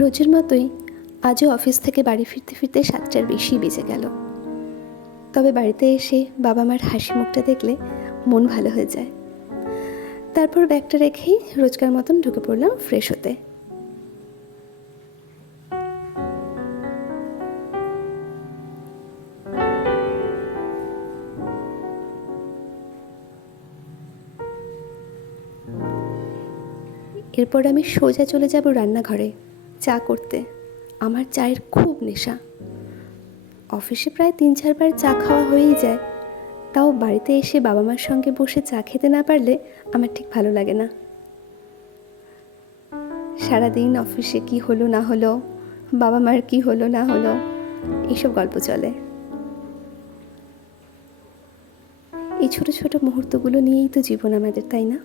রোজের মতোই আজও অফিস থেকে বাড়ি ফিরতে ফিরতে 7টার বেশি বেজে গেল। তবে বাড়িতে এসে বাবা মার হাসি মুখটা দেখলে মন ভালো হয়ে যায়। তারপর ব্যাগটা রেখেই রোজকার মতন ঢুকে পড়লাম ফ্রেশ হতে। এরপর আমি সোজা চলে যাব রান্নাঘরে চা করতে। আমার চায়ের খুব নেশা। অফিসে প্রায় 3-4 বার চা খাওয়া হয়েই যায়, তাও বাড়িতে এসে বাবা মার সঙ্গে বসে চা খেতে না পারলে আমার ঠিক ভালো লাগে না। সারাদিন অফিসে কি হলো না হলো, বাবা মার কি হলো না হলো, এইসব গল্প চলে। এই ছোট ছোট মুহূর্তগুলো নিয়েই তো জীবন আমাদের, তাই না?